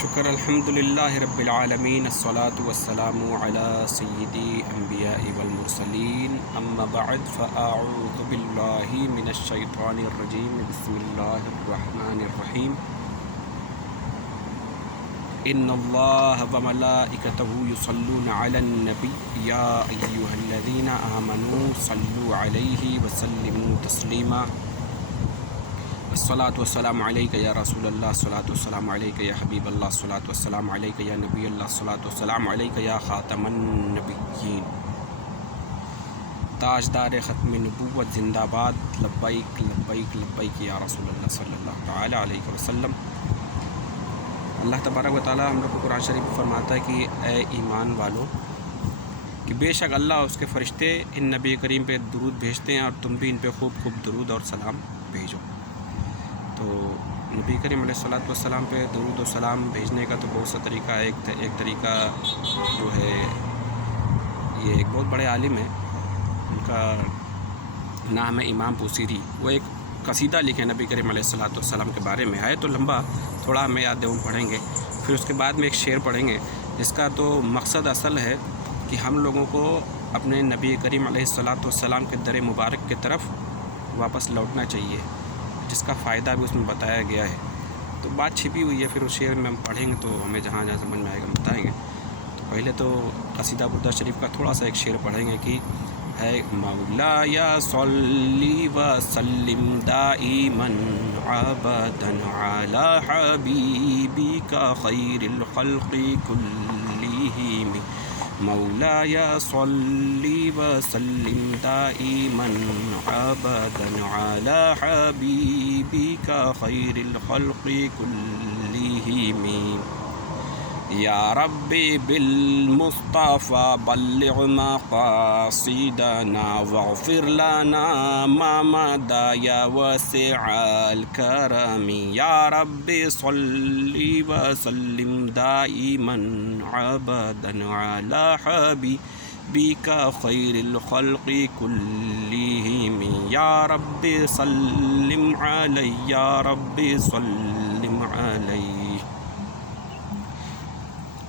شکر الحمدللہ رب العالمین الصلاۃ والسلام علی سیدی انبیاء والمرسلین اما بعد فاعوذ باللہ من الشیطان الرجیم بسم اللہ الرحمن الرحیم ان اللہ وملائکتہ یصلون علی النبی یا ایہا الذین آمنوا صلوا علیہ وسلموا تسلیما الصلاۃ والسلام علیک یا رسول اللہ، الصلاۃ والسلام علیک یا حبیب اللہ، الصلاۃ والسلام علیک یا نبی اللہ، الصلاۃ والسلام علیک یا خاتم النبیین۔ تاجدار ختم نبوت زندہ باد، لبیک لبیک لبیک یا رسول اللہ صلی اللہ تعالی علیہ وسلم۔ اللہ تبارک و تعالی ہم لوگ کو قرآن شریف فرماتا ہے کہ اے ایمان والو، کہ بے شک اللہ اور اس کے فرشتے ان نبی کریم پہ درود بھیجتے ہیں اور تم بھی ان پہ خوب خوب درود اور سلام بھیجو۔ تو نبی کریم علیہ الصلوۃ والسلام پہ درود و سلام بھیجنے کا تو بہت سا طریقہ ہے۔ ایک طریقہ جو ہے، یہ ایک بہت بڑے عالم ہیں، ان کا نام ہے امام بوصیری، وہ ایک قصیدہ لکھے نبی کریم علیہ الصلوۃ والسلام کے بارے میں، ہے تو لمبا، تھوڑا ہمیں یاد ہے پڑھیں گے، پھر اس کے بعد میں ایک شعر پڑھیں گے جس کا تو مقصد اصل ہے کہ ہم لوگوں کو اپنے نبی کریم علیہ الصلوۃ والسلام کے در مبارک کی طرف واپس لوٹنا چاہیے، جس کا فائدہ بھی اس میں بتایا گیا ہے۔ تو بات چھپی ہوئی ہے، پھر اس شعر میں ہم پڑھیں گے تو ہمیں جہاں جہاں سمجھ میں آئے گا ہم بتائیں گے۔ تو پہلے تو قصیدہ بردہ شریف کا تھوڑا سا ایک شعر پڑھیں گے کہ ہے مولایا صلی وسلم دائما ابدا علی حبیبک خیر الخلق کلہم، مولایا صلی وسلم دائما ابدا علی حبیبک خیر الخلق کلہم، یا رب بالمصطفى بلغ مقاصدنا واغفر لنا ما مضى یا واسع الکرم، یا رب صل وسلم دائما ابدا علی حبیبک خیر الخلق کلہم، یا رب سلم علی، یا رب سلم علی۔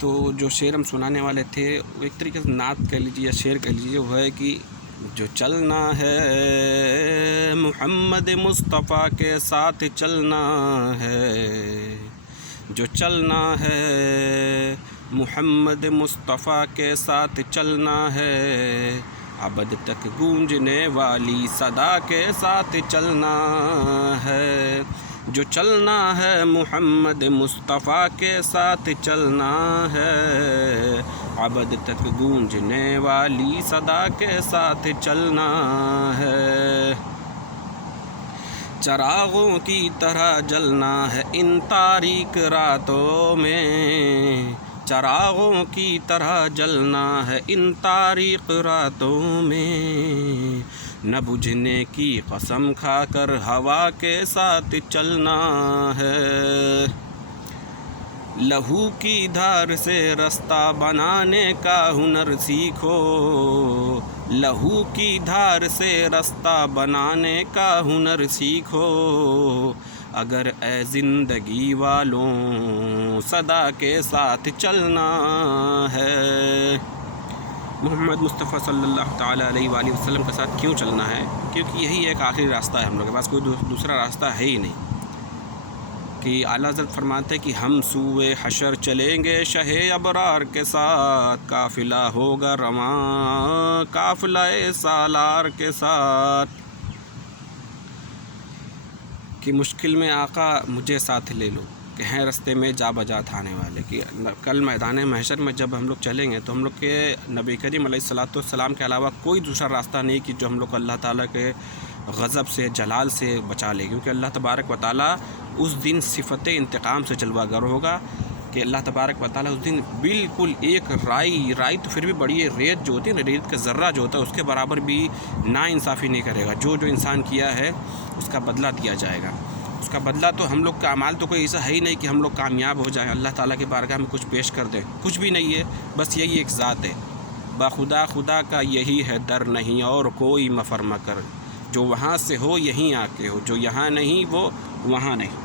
تو جو شعر ہم سنانے والے تھے وہ ایک طریقے سے نعت کہہ لیجیے یا شعر کہہ لیجیے، وہ ہے کہ جو چلنا ہے محمد مصطفیٰ کے ساتھ چلنا ہے، جو چلنا ہے محمد مصطفیٰ کے ساتھ چلنا ہے، ابد تک گونجنے والی صدا کے ساتھ چلنا ہے، جو چلنا ہے محمد مصطفیٰ کے ساتھ چلنا ہے، ابد تک گونجنے والی صدا کے ساتھ چلنا ہے، چراغوں کی طرح جلنا ہے ان تاریک راتوں میں، چراغوں کی طرح جلنا ہے ان تاریک راتوں میں، نہ بجھنے کی قسم کھا کر ہوا کے ساتھ چلنا ہے، لہو کی دھار سے رستہ بنانے کا ہنر سیکھو، لہو کی دھار سے رستہ بنانے کا ہنر سیکھو، اگر اے زندگی والوں صدا کے ساتھ چلنا ہے۔ محمد مصطفیٰ صلی اللہ تعالیٰ علیہ وآلہ وسلم کے ساتھ کیوں چلنا ہے؟ کیونکہ یہی ایک آخری راستہ ہے، ہم لوگ کے پاس کوئی دوسرا راستہ ہے ہی نہیں۔ کہ اعلیٰ حضرت فرماتے ہیں کہ ہم سوئے حشر چلیں گے شہ ابرار کے ساتھ، قافلہ ہوگا رواں قافلہ سالار کے ساتھ، کہ مشکل میں آقا مجھے ساتھ لے لو، کہ ہیں رستے میں جا بجا تھانے والے، کہ کل میدان محشر میں جب ہم لوگ چلیں گے تو ہم لوگ کے نبی کریم علیہ الصلوۃ والسلام کے علاوہ کوئی دوسرا راستہ نہیں کہ جو ہم لوگ کو اللہ تعالیٰ کے غضب سے، جلال سے بچا لے، کیونکہ اللہ تبارک و تعالیٰ اس دن صفت انتقام سے جلوہ گر ہوگا، کہ اللہ تبارک و تعالیٰ اس دن بالکل ایک رائی تو پھر بھی بڑی ہے، ریت جو ہوتی ہے نا، ریت کا ذرہ جو ہوتا ہے اس کے برابر بھی ناانصافی نہیں کرے گا، جو انسان کیا ہے اس کا بدلہ دیا جائے گا، اس کا بدلہ۔ تو ہم لوگ کا اعمال تو کوئی ایسا ہے ہی نہیں کہ ہم لوگ کامیاب ہو جائیں، اللہ تعالیٰ کی بارگاہ میں کچھ پیش کر دیں، کچھ بھی نہیں ہے، بس یہی ایک ذات ہے، بخدا خدا کا یہی ہے در نہیں اور کوئی مفر مکر، جو وہاں سے ہو یہیں آ کے ہو، جو یہاں نہیں وہ وہاں نہیں۔